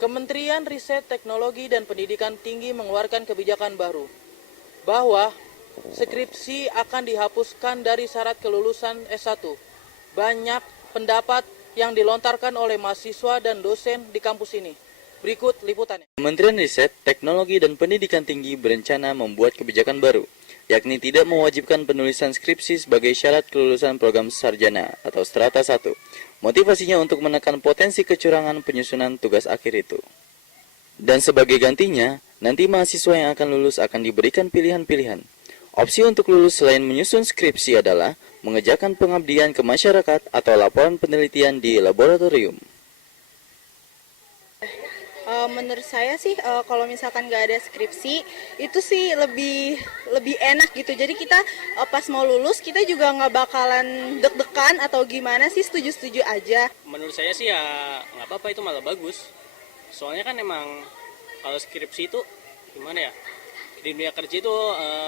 Kementerian Riset, Teknologi, dan Pendidikan Tinggi mengeluarkan kebijakan baru bahwa skripsi akan dihapuskan dari syarat kelulusan S1. Banyak pendapat yang dilontarkan oleh mahasiswa dan dosen di kampus ini. Berikut liputannya. Kementerian Riset, Teknologi, dan Pendidikan Tinggi berencana membuat kebijakan baru, yakni tidak mewajibkan penulisan skripsi sebagai syarat kelulusan program sarjana atau strata 1. Motivasinya untuk menekan potensi kecurangan penyusunan tugas akhir itu. Dan sebagai gantinya, nanti mahasiswa yang akan lulus akan diberikan pilihan-pilihan. Opsi untuk lulus selain menyusun skripsi adalah mengerjakan pengabdian ke masyarakat atau laporan penelitian di laboratorium. Menurut saya sih kalau misalkan nggak ada skripsi itu sih lebih enak gitu. Jadi kita pas mau lulus kita juga nggak bakalan deg-degan atau gimana sih, setuju-setuju aja. Menurut saya sih ya nggak apa-apa, itu malah bagus. Soalnya kan emang kalau skripsi itu gimana ya, di dunia kerja itu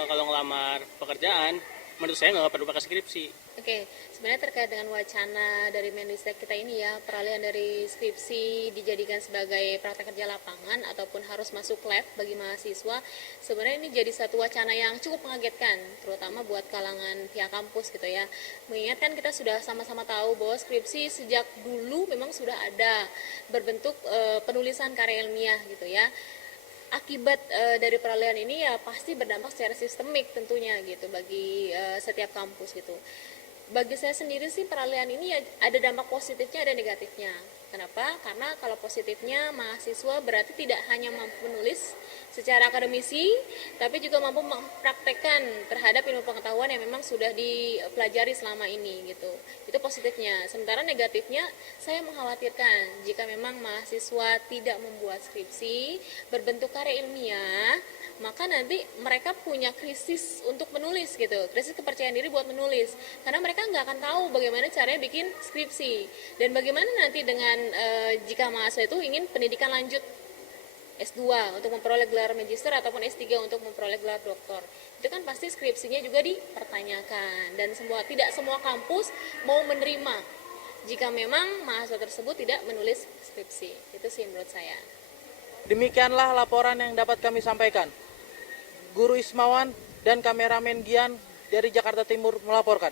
kalau ngelamar pekerjaan menurut saya nggak perlu pakai skripsi. Oke, sebenarnya terkait dengan wacana dari Mendikbud kita ini ya, peralihan dari skripsi dijadikan sebagai praktek kerja lapangan ataupun harus masuk lab bagi mahasiswa, sebenarnya ini jadi satu wacana yang cukup mengagetkan, terutama buat kalangan pihak kampus gitu ya. Mengingatkan kita sudah sama-sama tahu bahwa skripsi sejak dulu memang sudah ada berbentuk penulisan karya ilmiah gitu ya. Akibat dari peralihan ini ya pasti berdampak secara sistemik tentunya gitu bagi setiap kampus gitu. Bagi saya sendiri sih peralihan ini ya ada dampak positifnya, ada negatifnya. Kenapa? Karena kalau positifnya mahasiswa berarti tidak hanya mampu menulis secara akademisi, tapi juga mampu mempraktekkan terhadap ilmu pengetahuan yang memang sudah dipelajari selama ini gitu. Itu positifnya. Sementara negatifnya saya mengkhawatirkan jika memang mahasiswa tidak membuat skripsi berbentuk karya ilmiah, maka nanti mereka punya krisis untuk menulis gitu, krisis kepercayaan diri buat menulis, karena mereka nggak akan tahu bagaimana caranya bikin skripsi, dan bagaimana nanti dengan jika mahasiswa itu ingin pendidikan lanjut S2 untuk memperoleh gelar magister ataupun S3 untuk memperoleh gelar doktor. Itu kan pasti skripsinya juga dipertanyakan, dan tidak semua kampus mau menerima jika memang mahasiswa tersebut tidak menulis skripsi. Itu sih menurut saya. Demikianlah laporan yang dapat kami sampaikan. Guru Ismawan dan kameramen Gian dari Jakarta Timur melaporkan.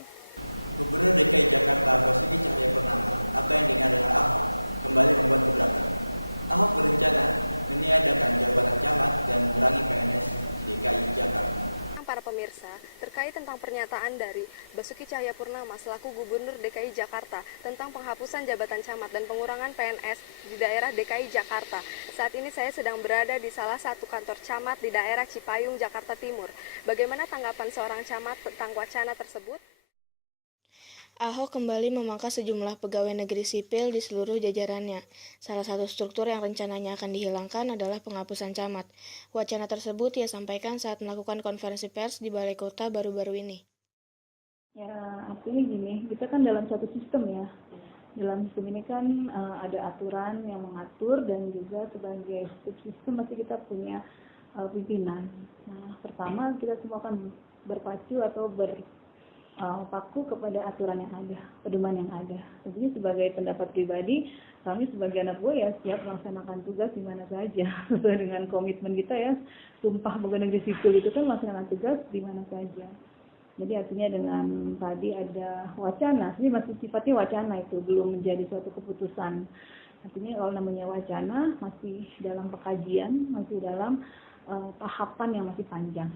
Para pemirsa, terkait tentang pernyataan dari Basuki Cahayapurnama selaku Gubernur DKI Jakarta tentang penghapusan jabatan camat dan pengurangan PNS di daerah DKI Jakarta. Saat ini saya sedang berada di salah satu kantor camat di daerah Cipayung, Jakarta Timur. Bagaimana tanggapan seorang camat tentang wacana tersebut? Ahok kembali memangkas sejumlah pegawai negeri sipil di seluruh jajarannya. Salah satu struktur yang rencananya akan dihilangkan adalah penghapusan camat. Wacana tersebut ia sampaikan saat melakukan konferensi pers di Balai Kota baru-baru ini. Ya, artinya gini, kita kan dalam satu sistem ya. Dalam sistem ini kan ada aturan yang mengatur, dan juga sebagai subsistem masih kita punya pimpinan. Nah, pertama kita semua akan berpacu atau paku kepada aturan yang ada, pedoman yang ada. Tentunya sebagai pendapat pribadi, kami sebagai anak buah ya siap melaksanakan tugas di mana saja sesuai dengan komitmen kita ya. Sumpah pegawai negeri sipil itu kan melaksanakan tugas di mana saja. Jadi artinya dengan tadi ada wacana, ini masih sifatnya wacana, itu belum menjadi suatu keputusan. Artinya kalau namanya wacana masih dalam pekajian, masih dalam tahapan yang masih panjang.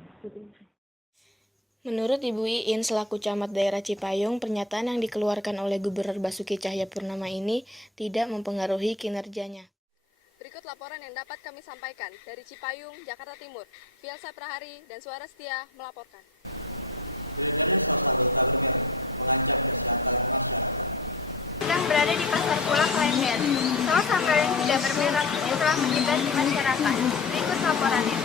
Menurut Ibu Iin selaku camat daerah Cipayung, pernyataan yang dikeluarkan oleh Gubernur Basuki Cahayapurnama ini tidak mempengaruhi kinerjanya. Berikut laporan yang dapat kami sampaikan dari Cipayung, Jakarta Timur. Fielsa Prahari dan Suara Setia melaporkan. Sedang berada di Pasar Pulau Klender. Saus sambal yang tidak bermerek ini telah menyebar di masyarakat. Berikut laporannya.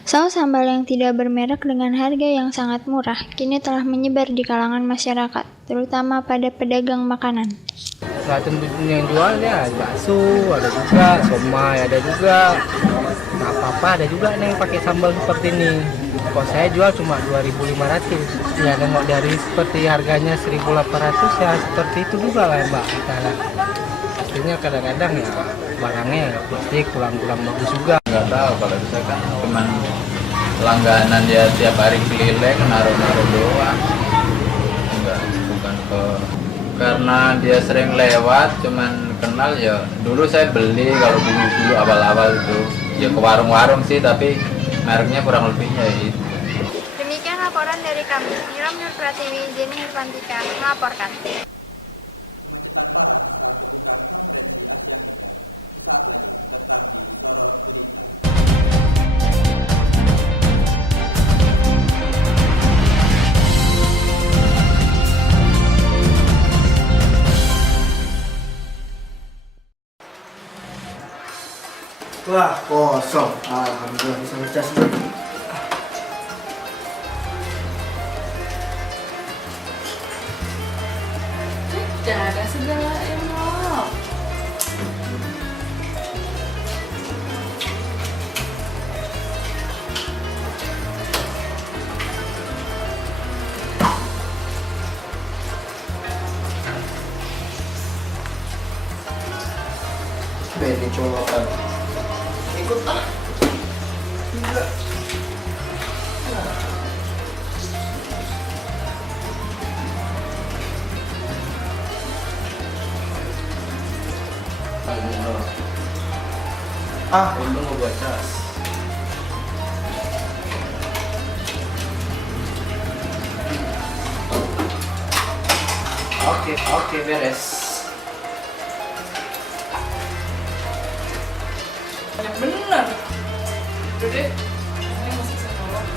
Saus sambal yang tidak bermerek dengan harga yang sangat murah kini telah menyebar di kalangan masyarakat, terutama pada pedagang makanan. Saat yang jualnya bakso, ada juga somai, ada juga apa-apa, ada juga nih pakai sambal seperti ini. Kok saya jual cuma 2.500. Ya nengok dari seperti harganya 1.800 ya seperti itu juga lah Mbak. Artinya kadang-kadang ya barangnya pasti kurang bagus juga. Nggak tahu, kalau bisa kan cuman langganan ya, tiap hari keliling naruh-naruh doang. Enggak, bukan ke karena dia sering lewat, cuman kenal ya. Dulu saya beli kalau dulu awal-awal itu ya ke warung-warung sih, tapi mereknya kurang lebihnya itu. Demikian laporan dari kami. Niram Nur Pratiwi, Jenny Irfantika melaporkan. Wah, kosong. Alhamdulillah bisa ngecas nih. Jaga segala emok. Beni colokan. Ikut ah. Enggak. Untung gue buat cas. Oke, beres. Banyak bener. Udah deh. Ini masih saya tolong.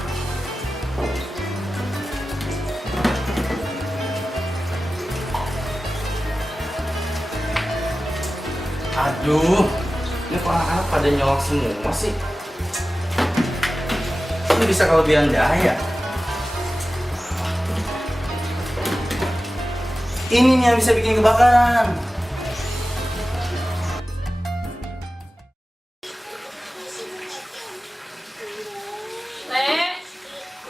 Aduh, ini kok anak-anak pada nyolok semua sih? Ini bisa kelebihan daya. Ini nih yang bisa bikin kebakaran.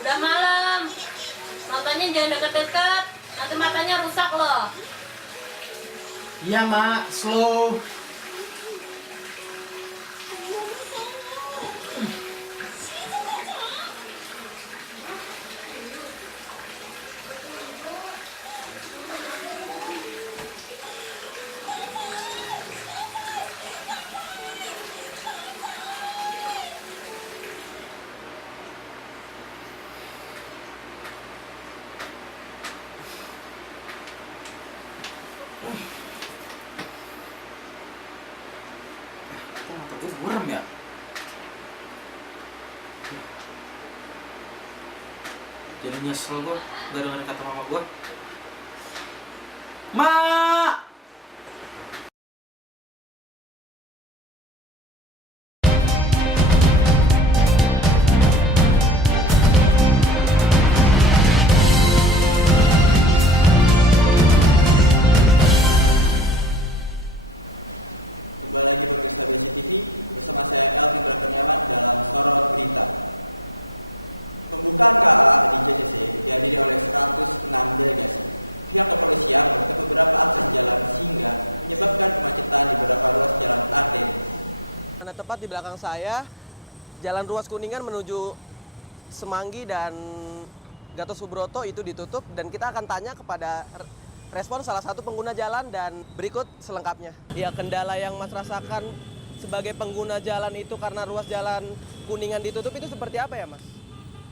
Udah malam. Matanya jangan deket-deket, nanti matanya rusak loh. Iya, Mak, slow. Mata gue buram ya. Jadi nyesel gue baru dengerin kata mama gue. Mak! Karena tepat di belakang saya, Jalan Ruas Kuningan menuju Semanggi dan Gatot Subroto itu ditutup, dan kita akan tanya kepada respon salah satu pengguna jalan dan berikut selengkapnya. Ya, kendala yang Mas rasakan sebagai pengguna jalan itu karena ruas Jalan Kuningan ditutup itu seperti apa ya, Mas?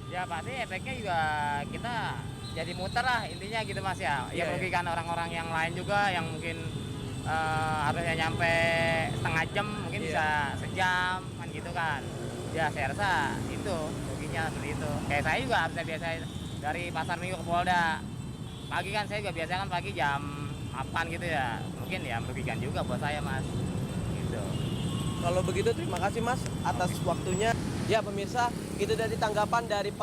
Ya pasti efeknya juga kita jadi muter lah intinya gitu Mas ya. Ya merugikan orang-orang yang lain juga yang mungkin harusnya nyampe setengah jam mungkin bisa sejam kan gitu kan. Ya saya rasa itu ruginya seperti itu. Kayak saya juga harusnya biasa dari Pasar Minggu ke Polda. Pagi kan saya juga biasa kan pagi jam 8 gitu ya. Mungkin ya merugikan juga buat saya Mas. Gitu. Kalau begitu terima kasih Mas atas waktunya. Ya pemirsa, itu dari tanggapan dari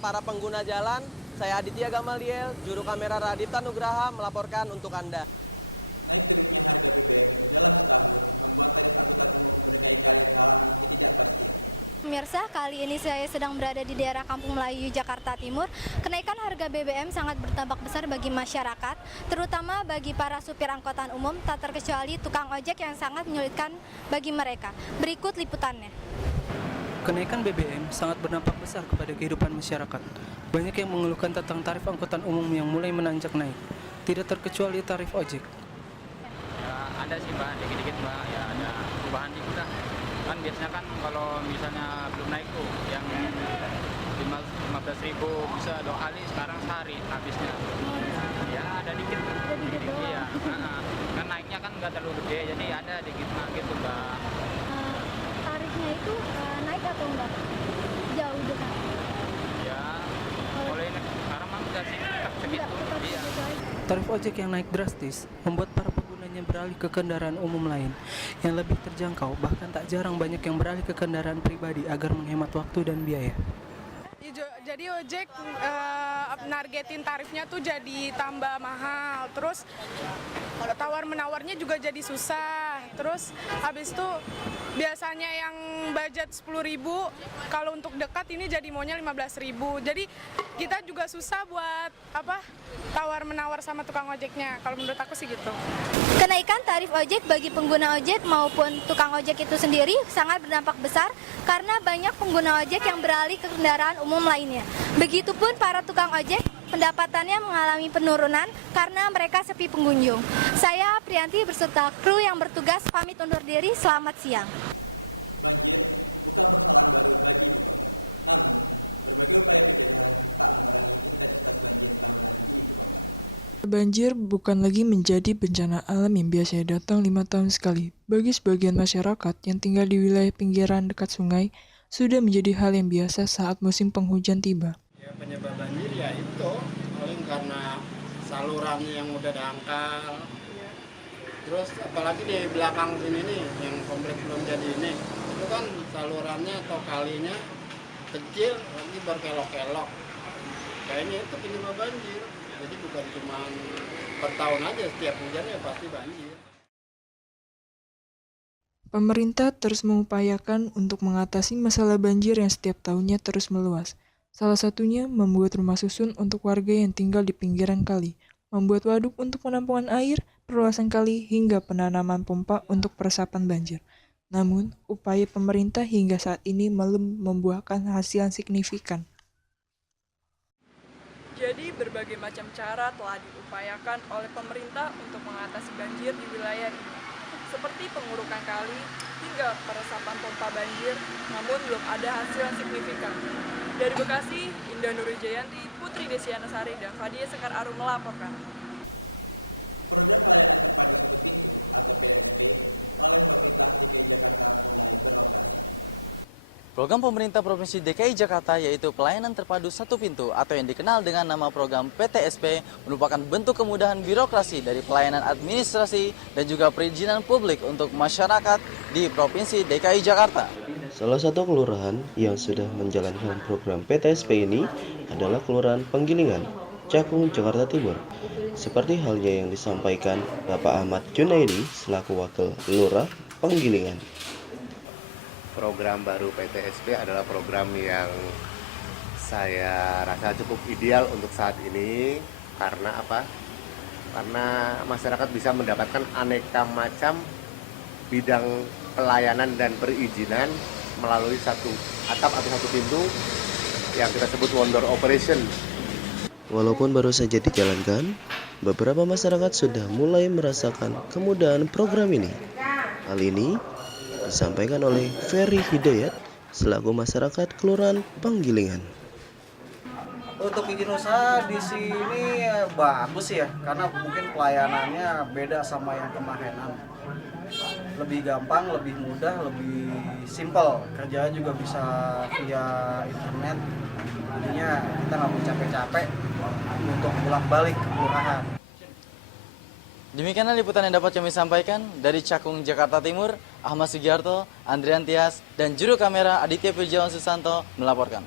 para pengguna jalan. Saya Aditya Gamaliel, juru kamera Radipta Nugraha melaporkan untuk Anda. Pemirsa, kali ini saya sedang berada di daerah Kampung Melayu, Jakarta Timur. Kenaikan harga BBM sangat berdampak besar bagi masyarakat, terutama bagi para supir angkutan umum, tak terkecuali tukang ojek yang sangat menyulitkan bagi mereka. Berikut liputannya. Kenaikan BBM sangat berdampak besar kepada kehidupan masyarakat. Banyak yang mengeluhkan tentang tarif angkutan umum yang mulai menanjak naik, tidak terkecuali tarif ojek. Ya, ada sih Mbak, dikit-dikit Mbak, ya ada perubahan dikit lah. Kan biasanya kan kalau misalnya belum naik tuh yang 15.000 bisa 2 kali, sekarang sehari habisnya. Ya ada dikit ya. Kan naiknya kan nggak terlalu gede, jadi ada dikit gitu Mbak. Tarifnya itu naik atau enggak? Jauh dekat? Ya mulai sekarang mah udah sih tetap segitu. Iya. Tarif ojek yang naik drastis membuat para penggunanya beralih ke kendaraan umum lain yang lebih terjangkau, bahkan tak jarang banyak yang beralih ke kendaraan pribadi agar menghemat waktu dan biaya. Jadi ojek nargetin tarifnya tuh jadi tambah mahal, terus tawar-menawarnya juga jadi susah. Terus habis itu biasanya yang budget 10.000, kalau untuk dekat ini jadi maunya 15.000. Jadi kita juga susah buat tawar-menawar sama tukang ojeknya. Kalau menurut aku sih gitu. Kenaikan tarif ojek bagi pengguna ojek maupun tukang ojek itu sendiri sangat berdampak besar karena banyak pengguna ojek yang beralih ke kendaraan umum lainnya. Begitupun para tukang ojek, pendapatannya mengalami penurunan karena mereka sepi pengunjung. Saya Priyanti beserta kru yang bertugas pamit undur diri, selamat siang. Banjir bukan lagi menjadi bencana alam yang biasanya datang 5 tahun sekali. Bagi sebagian masyarakat yang tinggal di wilayah pinggiran dekat sungai, sudah menjadi hal yang biasa saat musim penghujan tiba. Ya, penyebab banjir ya itu paling karena salurannya yang mudah dangkal. Terus apalagi di belakang sini nih, yang komplek belum jadi ini, itu kan salurannya atau kalinya kecil, lagi berkelok-kelok. Kayaknya itu penyebab banjir. Jadi bukan cuma per tahun aja, setiap hujan ya pasti banjir. Pemerintah terus mengupayakan untuk mengatasi masalah banjir yang setiap tahunnya terus meluas. Salah satunya membuat rumah susun untuk warga yang tinggal di pinggiran kali, membuat waduk untuk penampungan air, perluasan kali, hingga penanaman pompa untuk peresapan banjir. Namun, upaya pemerintah hingga saat ini belum membuahkan hasil yang signifikan. Jadi berbagai macam cara telah diupayakan oleh pemerintah untuk mengatasi banjir di wilayah ini, seperti pengurukan kali hingga peresapan pompa banjir, namun belum ada hasil yang signifikan. Dari Bekasi, Indah Nuri Jayanti, Putri Desiana Sari, dan Fadia Sekar Arum melaporkan. Program pemerintah Provinsi DKI Jakarta yaitu Pelayanan Terpadu Satu Pintu atau yang dikenal dengan nama program PTSP merupakan bentuk kemudahan birokrasi dari pelayanan administrasi dan juga perizinan publik untuk masyarakat di Provinsi DKI Jakarta. Salah satu kelurahan yang sudah menjalankan program PTSP ini adalah Kelurahan Penggilingan, Cakung, Jakarta Timur. Seperti halnya yang disampaikan Bapak Ahmad Junaidi selaku Wakil Lurah Penggilingan. Program baru PTSP adalah program yang saya rasa cukup ideal untuk saat ini. Karena apa? Karena masyarakat bisa mendapatkan aneka macam bidang pelayanan dan perizinan melalui satu atap atau satu pintu yang kita sebut wonder operation. Walaupun baru saja dijalankan, beberapa masyarakat sudah mulai merasakan kemudahan program ini. Hal ini disampaikan oleh Ferry Hidayat selaku masyarakat Kelurahan Penggilingan. Untuk izin usaha di sini bagus ya, karena mungkin pelayanannya beda sama yang kemarin. Lebih gampang, lebih mudah, lebih simpel. Kerjaan juga bisa via internet. Jadinya kita nggak perlu capek-capek untuk bolak-balik ke kelurahan. Demikianlah liputan yang dapat kami sampaikan dari Cakung, Jakarta Timur. Ahmad Sugiarto, Andrian Tias, dan juru kamera Aditya Pirjawan Susanto melaporkan.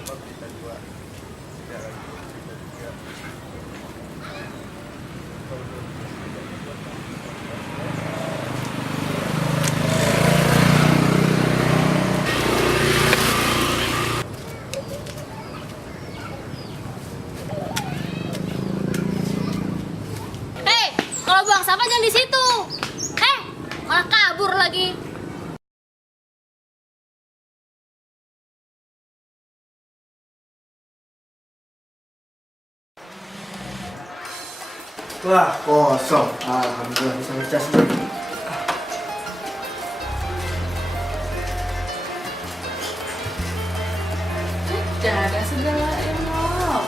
apa bisa juga secara bisa juga Hei, kalau buang sampah jangan di situ. Malah kabur lagi. Wah, kosong. Alhamdulillah bisa ngecas dulu. Jaga segala emok.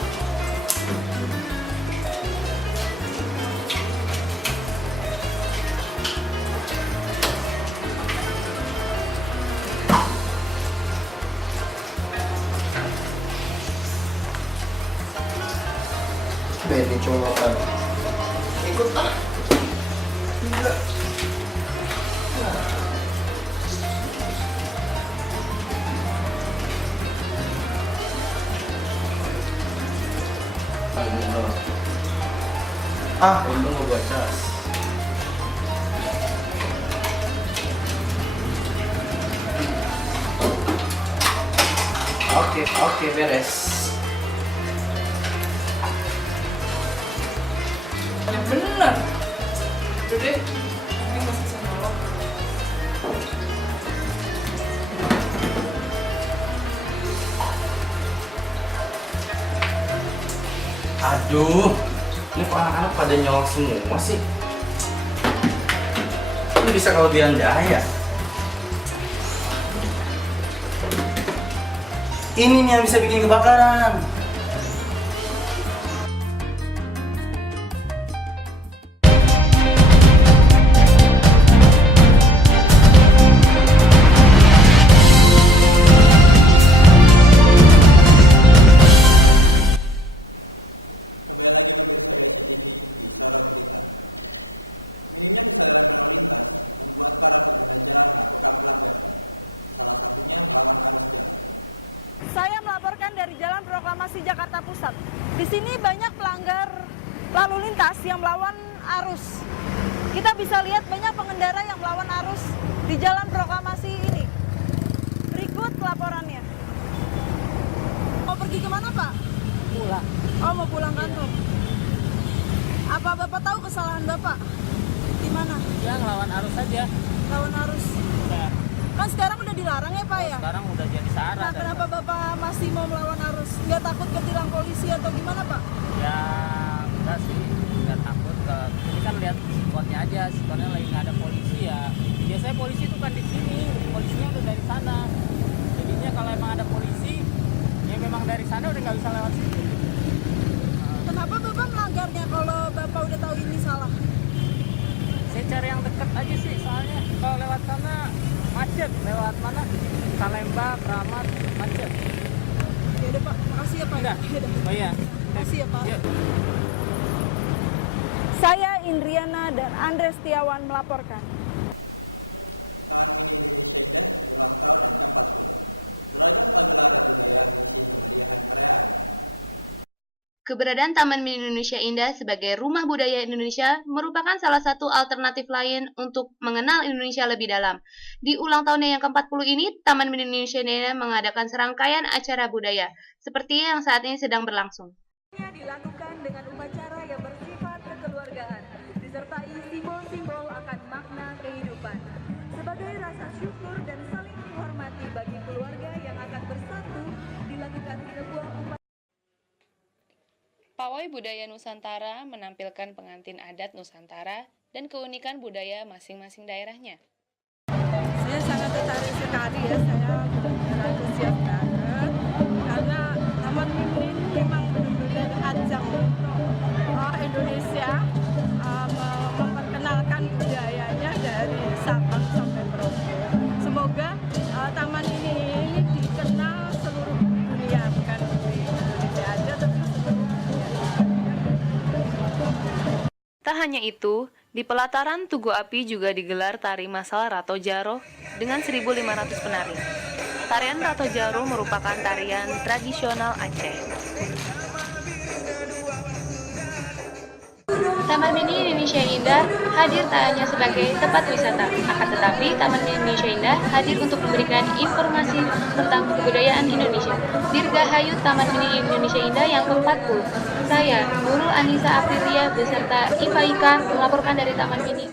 Ini cowok kan. Ikut ah. Gila. Untung gue buat cas. Oke, beres. Yang bener. Udah deh, ini masih bisa nolong. Aduh, ini kok anak-anak pada nyolok semua sih? Ini bisa kelebihan daya. Ini nih yang bisa bikin kebakaran. Saya melaporkan dari Jalan Proklamasi Jakarta Pusat. Di sini banyak pelanggar lalu lintas yang melawan arus. Kita bisa lihat banyak pengendara yang melawan arus di Jalan Proklamasi ini. Berikut laporannya. Mau pergi kemana, Pak? Pulang. Oh, mau pulang kantor. Apa Bapak tahu kesalahan Bapak? Di mana? Ya, ngelawan arus saja. Lawan arus. Ya. Kan sekarang udah dilarang ya, Pak ya? Sekarang udah jadi syarat. Nah, kenapa Bapak masih mau melawan arus? Nggak takut ketilang polisi atau gimana, Pak? Ya, enggak sih. Nggak takut. Ini kan lihat sikonnya aja. Sikonnya lagi nggak ada polisi ya. Biasanya polisi itu kan di sini. Polisinya udah dari sana. Jadinya kalau emang ada polisi, ya memang dari sana udah nggak bisa lewat situ. Kenapa Bapak melanggarnya kalau Bapak udah tahu ini salah? Saya cari yang deket aja sih, soalnya kalau lewat sana macet. Lewat mana? Salemba, Kramat, macet. Ya udah Pak, makasih ya Pak. Udah. Oh iya. Makasih ya Pak. Yuk. Saya Indriana dan Andre Setiawan melaporkan. Keberadaan Taman Mini Indonesia Indah sebagai rumah budaya Indonesia merupakan salah satu alternatif lain untuk mengenal Indonesia lebih dalam. Di ulang tahunnya yang ke-40 ini, Taman Mini Indonesia Indah mengadakan serangkaian acara budaya, seperti yang saat ini sedang berlangsung. Dilakukan dengan upacara yang bersifat kekeluargaan, disertai simbol-simbol akan makna kehidupan. Sebagai rasa syukur dan saling menghormati bagi keluarga yang akan bersatu, dilakukan sebuah upacara. Pawai Budaya Nusantara menampilkan pengantin adat Nusantara dan keunikan budaya masing-masing daerahnya. Saya sangat tertarik sekali ya, saya benar-benar antusias banget karena Taman Mini memang benar-benar ajang untuk Indonesia memperkenalkan budayanya dari Sabang sampai Merauke. Semoga Taman ini dikenal seluruh dunia, bukan di Indonesia aja tapi seluruh dunia. Tak hanya itu, di pelataran Tugu Api juga digelar tari masal Rato Jaro dengan 1.500 penari. Tarian Rato Jarum merupakan tarian tradisional Aceh. Taman Mini Indonesia Indah hadir tak hanya sebagai tempat wisata, akan tetapi Taman Mini Indonesia Indah hadir untuk memberikan informasi tentang kebudayaan Indonesia. Dirgahayu Taman Mini Indonesia Indah yang ke-40. Saya, Nurul Anissa Aprilia beserta Iva Ika melaporkan dari Taman Mini.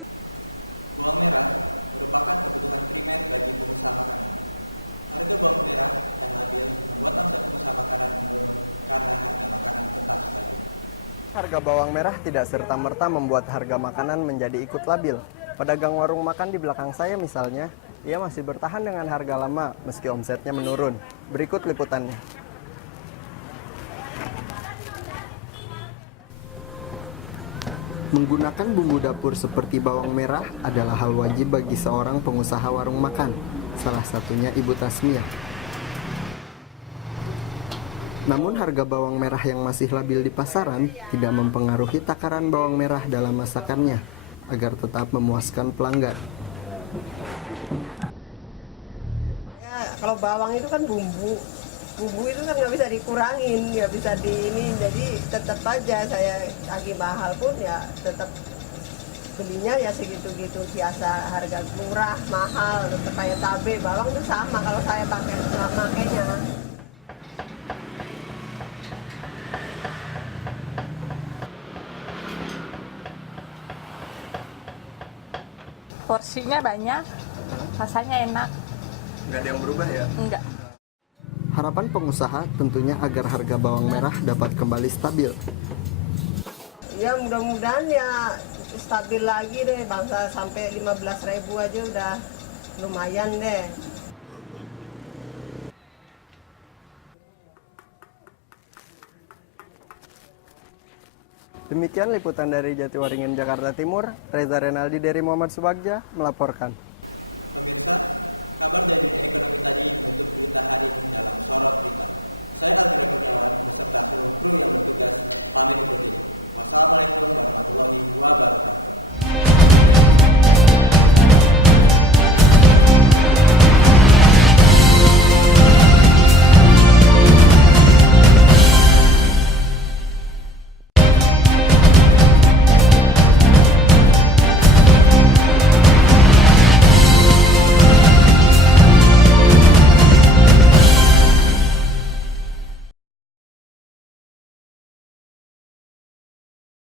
Harga bawang merah tidak serta-merta membuat harga makanan menjadi ikut labil. Pedagang warung makan di belakang saya misalnya, ia masih bertahan dengan harga lama meski omsetnya menurun. Berikut liputannya. Menggunakan bumbu dapur seperti bawang merah adalah hal wajib bagi seorang pengusaha warung makan, salah satunya Ibu Tasmiyah. Namun harga bawang merah yang masih labil di pasaran tidak mempengaruhi takaran bawang merah dalam masakannya agar tetap memuaskan pelanggan. Ya, kalau bawang itu kan bumbu itu kan nggak bisa dikurangin, nggak bisa di ini, jadi tetap aja saya lagi mahal pun ya tetap belinya ya segitu-gitu biasa, harga murah mahal tetap kayak cabai bawang itu sama kalau saya pakainya. Porsinya banyak, rasanya enak. Nggak ada yang berubah ya? Enggak. Harapan pengusaha tentunya agar harga bawang merah dapat kembali stabil. Ya mudah-mudahan ya stabil lagi deh, bangsa sampai 15.000 aja udah lumayan deh. Demikian liputan dari Jatiwaringin, Jakarta Timur. Reza Renaldi dari Muhammad Subagja melaporkan.